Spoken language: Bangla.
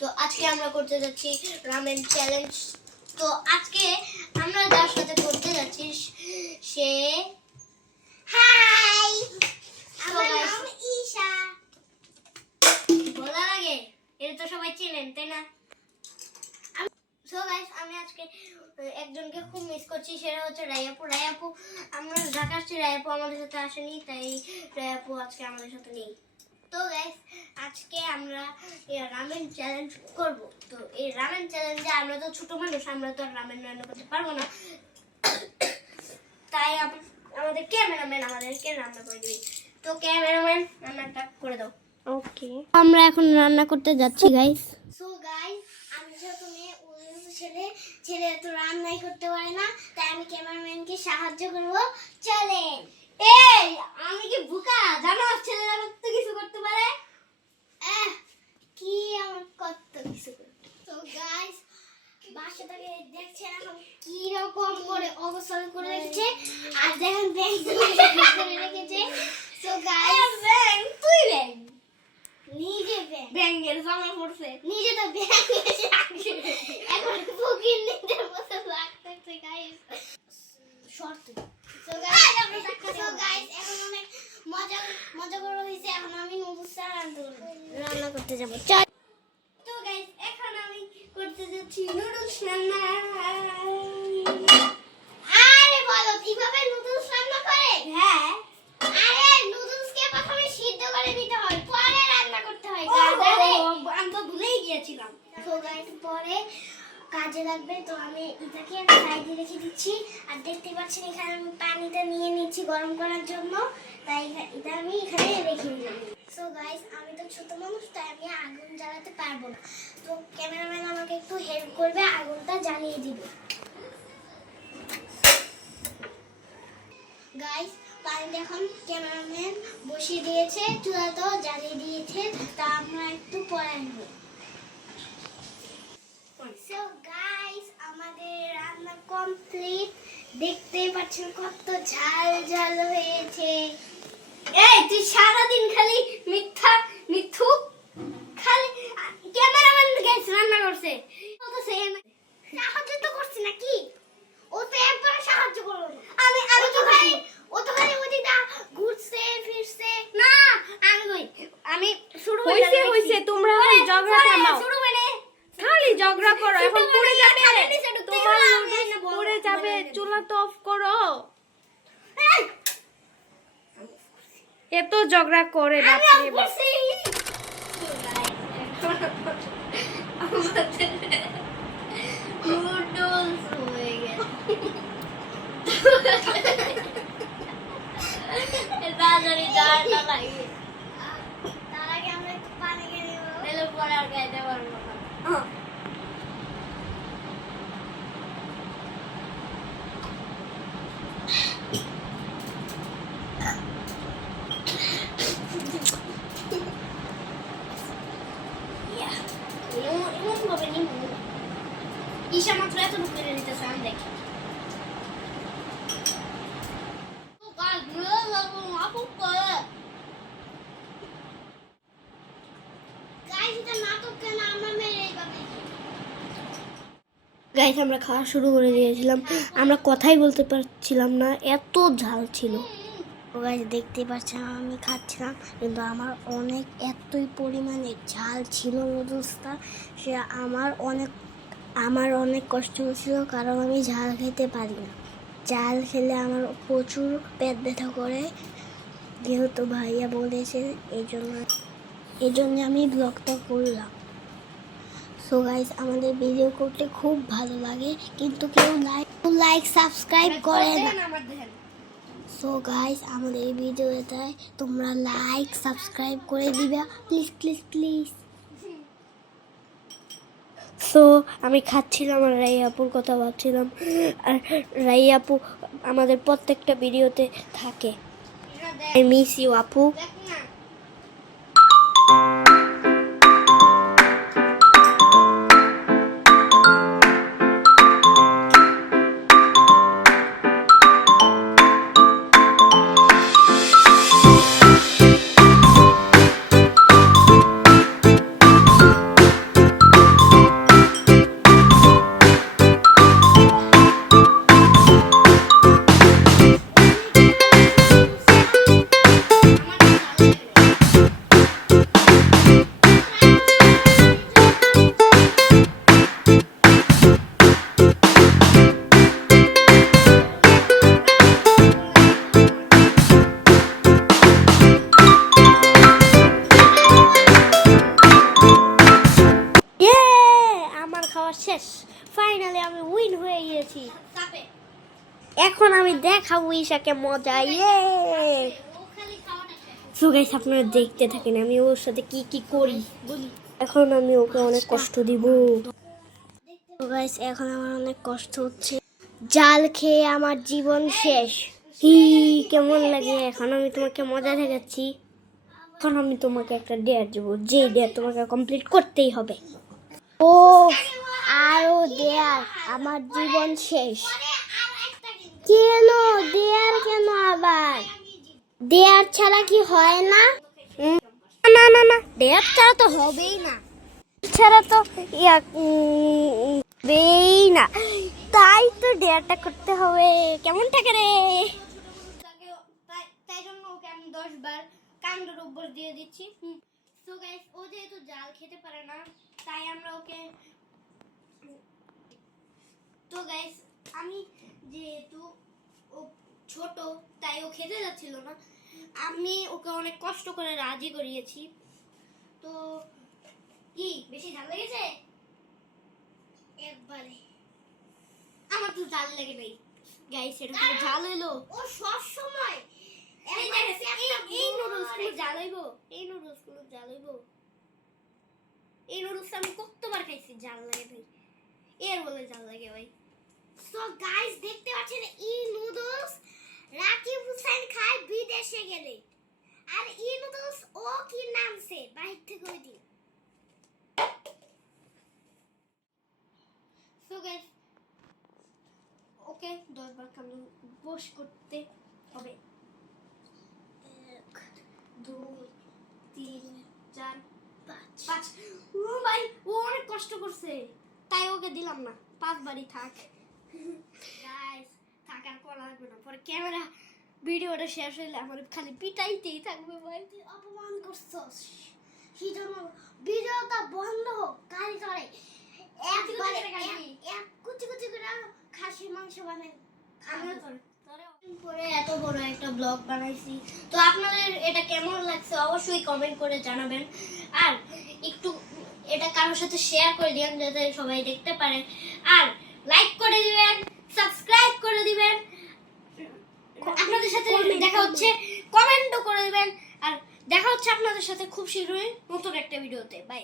তো আজকে আমরা করতে যাচ্ছি রামেন চ্যালেঞ্জ। তো আজকে আমরা যার সাথে করতে যাচ্ছি সে হাই, আমার নাম ঈশা। বলার আগে এটা তো সবাই চেনেন তাই না? সো গাইস, আমি আজকে একজনকে খুব মিস করছি, সেটা হচ্ছে রায়াপু। রায়াপু আমরা ঢাকা আসছি, রায়াপু আমাদের সাথে আসেনি, তাই রায়াপু আজকে আমাদের সাথে নেই। তো গাইস, আজকে আমরা রামেন চ্যালেঞ্জ করব। তো এই রামেন চ্যালেঞ্জে আমরা তো ছোট মানুষ, আমরা তো আর রামেন রান্না করতে পারবো না, তাই আমাদের ক্যামেরাম্যান আমাদেরকে রান্না করে দিবে। তো ক্যামেরাম্যান রান্নাটা করে দাও। ওকে, আমরা এখন রান্না করতে যাচ্ছি গাইস। সো গাইস, আমি যেহেতু ছেলে তো রান্নাই করতে পারে না, তাই আমি ক্যামেরাম্যানকে সাহায্য করব। চলেন। এই আমি কি বোকা? জানো ছেলেরা কত কিছু করতে পারে। কি আমার কত কিছু করতে। তো গাইস, বাসাটাকে দেখছেন এখন কি রকম করে অবস্থান করে রেখেছে, আর দেখেন ব্যাংক করে রেখেছে। সো গাইস, ব্যাংক তুই ব্যাংক নিজে ব্যাঙের জামা পড়ছে, নিজে তো ব্যাঙ এখন ফকির নিজের মতো লাগতেছে গাইস। শর্ট। সো গাইস, এখন অনেক মজা করে হইছে। এখন আমি নুডলস রান্না করতে যাব। চল। তো গাইস, এখন আমি করতে যাচ্ছি নুডলস রান্না। আরে বলো কিভাবে নুডলস রান্না করে? হ্যাঁ, আরে নুডলসকে প্রথমে সিদ্ধ করে নিতে হয়, পরে রান্না করতে হয়। আমি তো ভুলেই গিয়েছিলাম। তো গাইস, পরে কাজে লাগবে। তো আমি এটাকে সাইডে রেখে দিচ্ছি, আর দেখতে পাচ্ছেন এখানে আমি পানিটা নিয়ে নিচ্ছি গরম করার জন্য, তাই এটা আমি এখানে রেখে দিলাম। সো গাইস, আমি তো ছোট মানুষ, তাই আমি আগুন জ্বালাতে পারবো না। তো ক্যামেরাম্যান আমাকে একটু হেল্প করবে, আগুনটা জ্বালিয়ে দিবে। গাইস, পানিটা এখন ক্যামেরাম্যান বসিয়ে দিয়েছে, চুলাটাও জ্বালিয়ে দিয়েছে, তা আমরা একটু পরে আনবো। সো গাইস, আমাদের রান্না কমপ্লিট। দেখতে পাচ্ছেন কত ঝাল ঝাল হয়েছে। এই তুই সারাদিন খালি মিথ্যু খালি। ক্যামেরাম্যান গাইস রান্না করছে, সাহায্য তো করছি নাকি? ও তো একবার সাহায্য করলো না। আমি তো ভাই, ও তো খালি ওদিকে ঘুরছে ফিরছে না। আমি শুরু হইছে তোমরা ঝগড়া থামাও। শুরু মানে খালি ঝগড়া করো, এখন পড়ে যাবে, তোমার নুডলস পড়ে যাবে, চুলা তো অফ করো। এত ঝগড়া করে বাপরে বাপ। নুডলস হয়ে গেছে। তাড়াতাড়ি দাঁড়াটা লাগে, তার আগে আমরা একটু পানি খেয়ে নেবো, তাহলে পরে আর খাইতে পারবো না। ঈশা মাত্র এত ঢুকে দিতেছে, আমি দেখি। গাইস, আমরা খাওয়া শুরু করে দিয়েছিলাম, আমরা কথাই বলতে পারছিলাম না, এত ঝাল ছিল। গাইস, দেখতে পাচ্ছেন আমি খাচ্ছিলাম, কিন্তু আমার এতই পরিমাণে ঝাল ছিল নুডলসটা, সে আমার অনেক কষ্ট হচ্ছিল, কারণ আমি ঝাল খেতে পারি না। ঝাল খেলে আমার প্রচুর পেট ব্যথা করে, যেহেতু ভাইয়া বলেছে, এই জন্য আমি ব্লগটা করলাম। সো গাইস, আমাদের ভিডিও করতে খুব ভালো লাগে, কিন্তু কেউ লাইক সাবস্ক্রাইব করে না। সো গাইস, আমাদের এই ভিডিওটায় তোমরা লাইক সাবস্ক্রাইব করে দিবা, প্লিজ প্লিজ প্লিজ। সো আমি খাচ্ছিলাম আর রাইয়াপুর কথা ভাবছিলাম, আর রাইয়াপু আমাদের প্রত্যেকটা ভিডিওতে থাকে। আই মিস ইউ আপু। এখন আমি দেখাবো ঈশাকে মজা। ইয়ে সো গাইস আপনারা দেখতে থাকেন আমি ওর সাথে কি কি করি বলি। এখন আমি ওকে অনেক কষ্ট দিব। তো গাইস এখন আমার অনেক কষ্ট হচ্ছে, জাল খেয়ে আমার জীবন শেষ। হি কেমন লাগে। এখন আমি তোমাকে মজা দেখাচ্ছি। এখন আমি তোমাকে একটা ডেয়ার দেবো, যে ডেয়ার তোমাকে কমপ্লিট করতেই হবে। ও আরো ডেয়ার, আমার জীবন শেষ। কেন ডেয়ার, কেন আবার ডেয়ার ছাড়া কি হয় না? না না না, ডেয়ার ছাড়া তো হবেই না, ছাড়া তো হবেই না, তাই তো ডেয়ারটা করতে হবে। কেমন থাকে রে? তাই জন্য ওকে আমি 10 বার কান্ডের উপর দিয়ে দিচ্ছি। সো গাইস ও যেহেতু জাল খেতে পারে না, তাই আমরা ওকে, তো গাইস আমি যেহেতু ও ছোট তাই ও খেতে যাচ্ছিল না, আমি ওকে অনেক কষ্ট করে রাজি করিয়েছি। তো কি বেশি ঝাল লেগেছে? একবারে আমার তো ঝাল লাগে নাই গাইস, এটা তো ঝাল হলো। ও সব সময় এই নুডলস গুলো ঝাল হইবো, এই নুডলস গুলো ঝাল হইবো, এই নুডলস আমি কতবার খাইছি, ঝাল লাগে ভাই, এর বলে ঝাল লাগে ভাই। সো গাইস দেখতে পাচ্ছেন এই নুডলস রাকিব হোসেন খায় বিদেশে গেলে, আর এই নুডলস ও কি নামছে বাইরে থেকে ওই দিন। সো গাইস ওকে 10 বার কামড় বস করতে হবে। 1 2 3 4 5। ও ভাই ও অনেক কষ্ট করছে, তাই ওকে দিলাম না, 5 বারই থাক। গাইস থাকার কল লাগবে না, পরে ক্যামেরা ভিডিওটা শেষ হইলে আমার খালি পিটাইতেই থাকবে। ভাই তুই অপমান করছস, সেজন্য ভিডিওটা বন্ধ হোক, গালি করে একবারে এক কুচি কুচি করে খাসির মাংস বানাই খাবো তোরে। পরে এত বড় একটা ব্লগ বানাইছি, তো আপনাদের এটা কেমন লাগছে অবশ্যই কমেন্ট করে জানাবেন, আর একটু এটা কারোর সাথে শেয়ার করে দিবেন যাতে সবাই দেখতে পারে, আর লাইক করে দিবেন, সাবস্ক্রাইব করে দিবেন। আপনাদের সাথে দেখা হচ্ছে, কমেন্টও করে দিবেন, আর দেখা হচ্ছে আপনাদের সাথে খুব শীঘ্রই নতুন একটা ভিডিওতে। বাই।